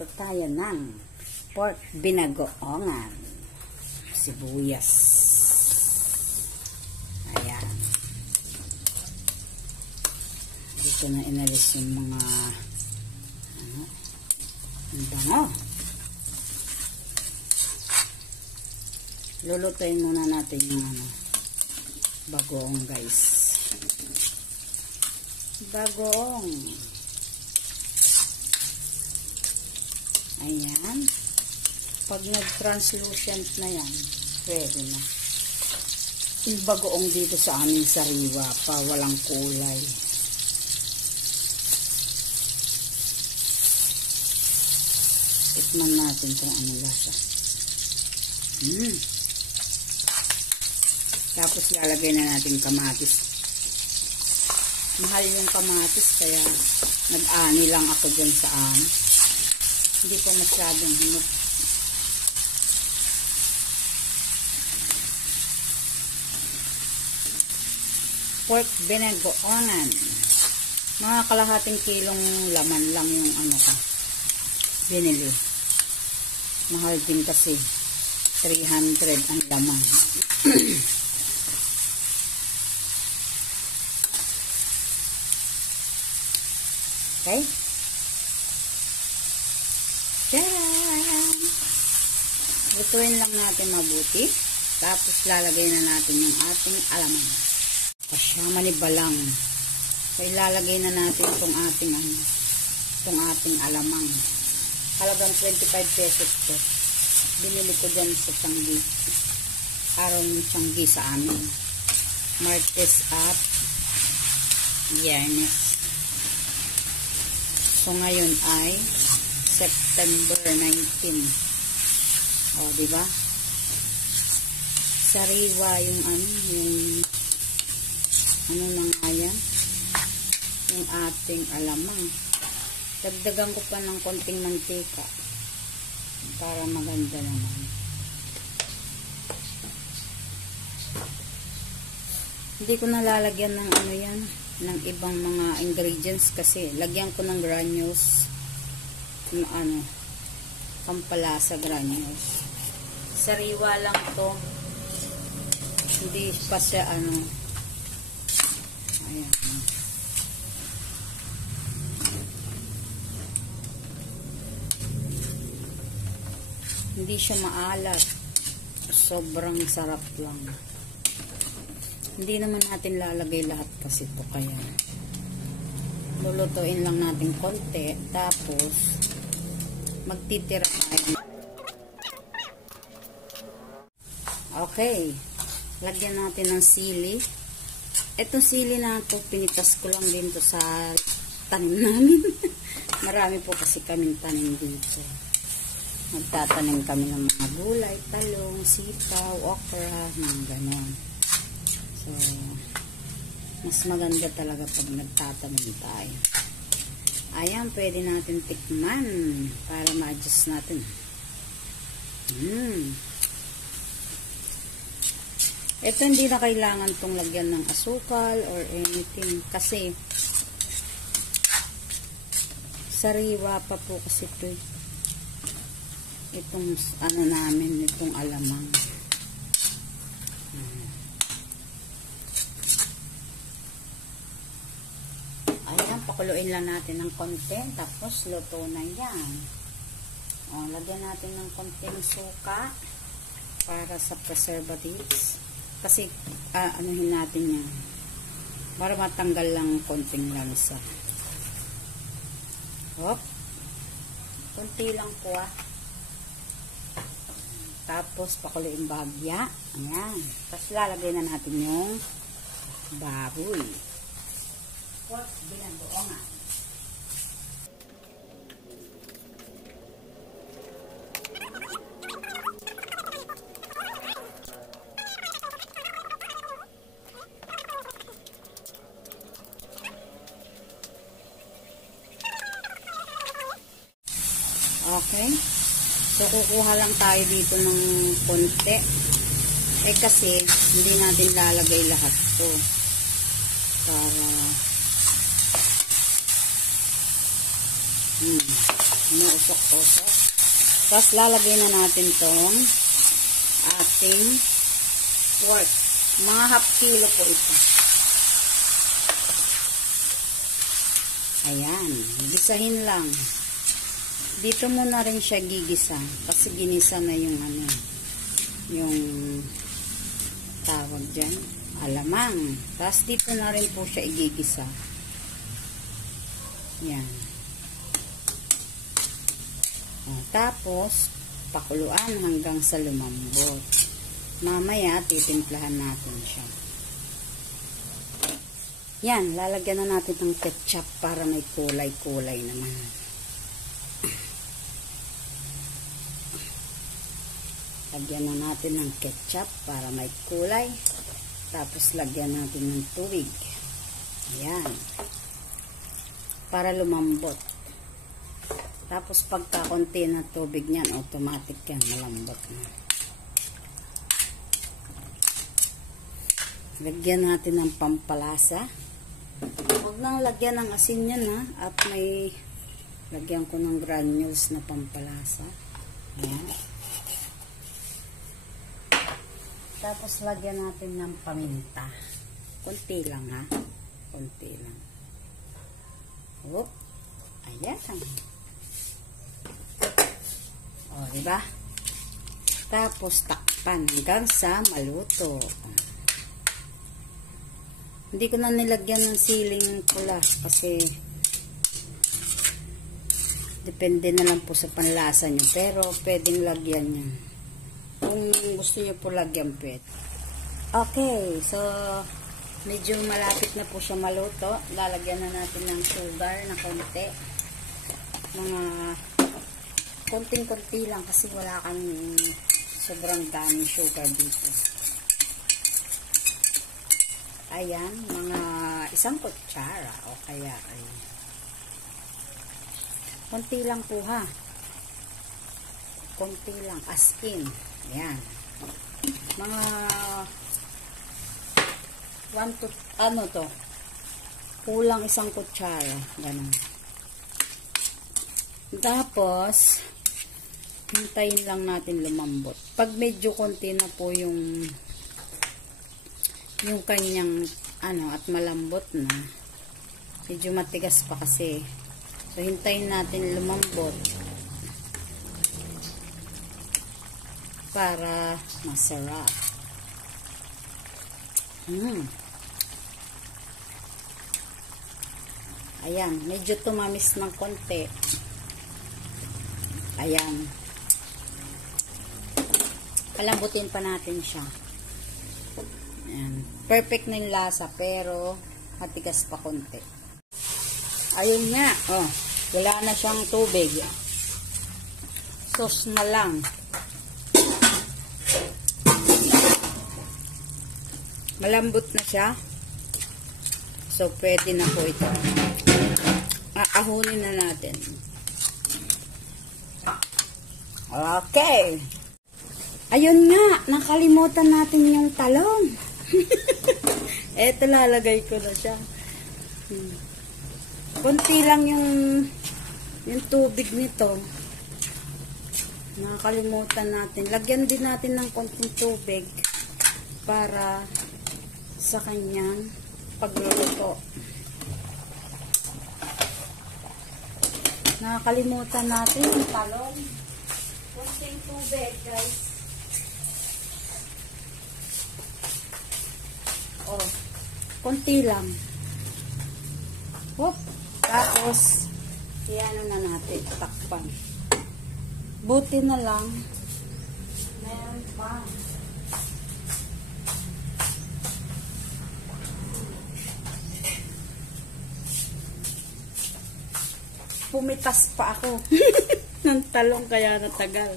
magluto tayo ng pork binagoongan. Sibuyas. Ayan. Dito na inalis yung mga ang bango. Lulutuin muna natin yung bagoong, guys. Bagoong. Ayan. Pag nag-translucent na yan, pwede na. Yung bagoong dito sa aming sariwa pa, walang kulay. Tikman natin kung ano lasa. Tapos lalagay na natin kamatis. Mahal yung kamatis, kaya nag-ani lang ako dyan sa hindi pa masyadong hinot. Pork binagoongan. Mga kalahating kilong laman lang yung binili. Mahal din kasi. 300 ang laman. Okay? Tadaan! Lutuin lang natin mabuti. Tapos lalagay na natin yung ating alaman. Pasyama ni balang. So ilalagay na natin itong ating alamang. Halagang 25 pesos to. Binili ko dyan sa Tianggi. Araw ng Tianggi sa amin. Martes at Biyernes. So ngayon ay September 19. O, diba? Sariwa yung na nga yan? Yung ating alamang. Dagdagan ko pa ng konting mantika para maganda naman. Hindi ko nalalagyan ng ng ibang mga ingredients kasi lagyan ko ng granules ng pampalasa granules. Sariwa lang to. Hindi pa siya ayan. Hindi siya maalat. Sobrang sarap lang. Hindi naman natin lalagay lahat kasi ito, kaya lulutuin lang natin konti, tapos magtitira tayo. Okay, lagyan natin ng sili. Itong sili na ito, pinitas ko lang din to sa tanim namin. Marami po kasi kaming tanim dito. Magtatanim kami ng mga gulay, talong, sitaw, okra, mga ganon. So, mas maganda talaga pag nagtatanim tayo. Ayan, pwede natin tikman para ma-adjust natin. Ito hindi na kailangan tong lagyan ng asukal or anything kasi sariwa pa po kasi ito. Itong namin, itong alamang. Ayan, pakuluin lang natin ng konti, tapos luto na yan. O, lagyan natin ng konting suka para sa preservatives. Kasi, anuhin natin yan. Para matanggal lang konting lansa. Hop. Konti lang po Tapos, pakuluin bagya. Ayan. Tapos, lalagay na natin yung baboy. Pork binagoongan. Okay. So, kukuha lang tayo dito ng konti. Kasi, hindi natin lalagay lahat to. Para Umuusok-usok. Tapos lalagay na natin tong ating pork. Mga half kilo po ito. Ayan. Gisahin lang. Dito muna rin siya gigisa. Kasi ginisa na yung ano, yung tawag dyan, alamang. Tapos dito na rin po siya igigisa. Yan. Tapos, pakuluan hanggang sa lumambot. Mamaya, titimplahan natin siya. Yan, lalagyan na natin ng ketchup para may kulay-kulay naman. Lagyan na natin ng ketchup para may kulay. Tapos, lagyan natin ng tubig. Ayan. Para lumambot. Tapos, pagka konti na tubig niyan, automatic yan, malambot na. Lagyan natin ng pampalasa. Huwag nang lagyan ng asin yan, ha. At may lagyan ko ng granules na pampalasa. Ayan. Tapos, lagyan natin ng paminta. Kunti lang, ha. Kunti lang. Oop. Ayan. O, diba? Tapos, takpan hanggang sa maluto. Hindi ko na nilagyan ng siling pula kasi depende na lang po sa panlasa nyo. Pero, pwedeng lagyan yan. Kung gusto nyo po lagyan, pwede. Okay, so, medyo malapit na po siya maluto. Lalagyan na natin ng sugar na konti. Mga konting-konti lang kasi wala kang sobrang daming sugar dito. Ayan, mga 1 kutsara o kaya ay konti lang po, ha. Konti lang, as in. Ayan. Mga 1 to, ano to? Kulang 1 kutsara. Ganun. Tapos, hintayin lang natin lumambot. Pag medyo konti na po yung kanyang ano at malambot na, medyo matigas pa kasi, so hintayin natin lumambot para masarap. Ayan, medyo tumamis ng konti. Ayan, palambutin pa natin siya. Ayan. Perfect na yung lasa, pero matigas pa konti. Ayun nga. Oh, wala na siyang tubig. Sauce na lang. Malambot na siya. So, pwede na po ito. Aahunin na natin. Okay. Ayun nga. Nakalimutan natin yung talong. Eto, lalagay ko na siya. Kunti lang yung tubig nito. Nakalimutan natin. Lagyan din natin ng konting tubig para sa kanyang pagluluto. Nakalimutan natin yung talong. Konting tubig, guys. Oh, konti lang. Hop. Tapos, iano na natin, takpan. Buti na lang, meron pa. Pumitas pa ako ng talong kaya natagal.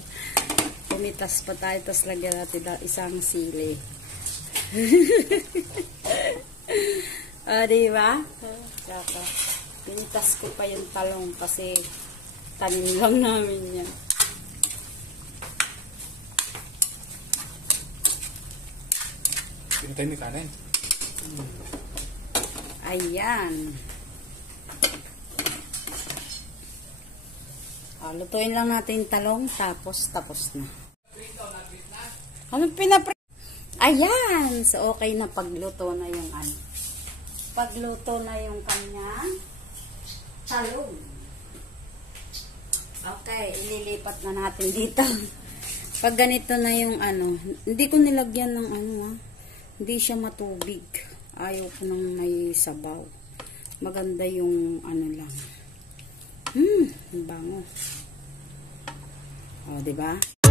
Pumitas pa tayo, tapos lagyan natin isang sili. Diba? Saka, pinitas ko pa yung talong kasi tanim lang namin yan. Pinatay ni kanin. Ayan. Lutuin lang natin yung talong, tapos na. Ano pinapre... Ayan! So, okay na pagluto na yung ano. Pagluto na yung kanyang talong. Okay, ililipat na natin dito. Pag ganito na yung ano, hindi ko nilagyan ng ano hindi siya matubig. Ayaw ko ng may sabaw. Maganda yung ano lang. Bango. O, diba?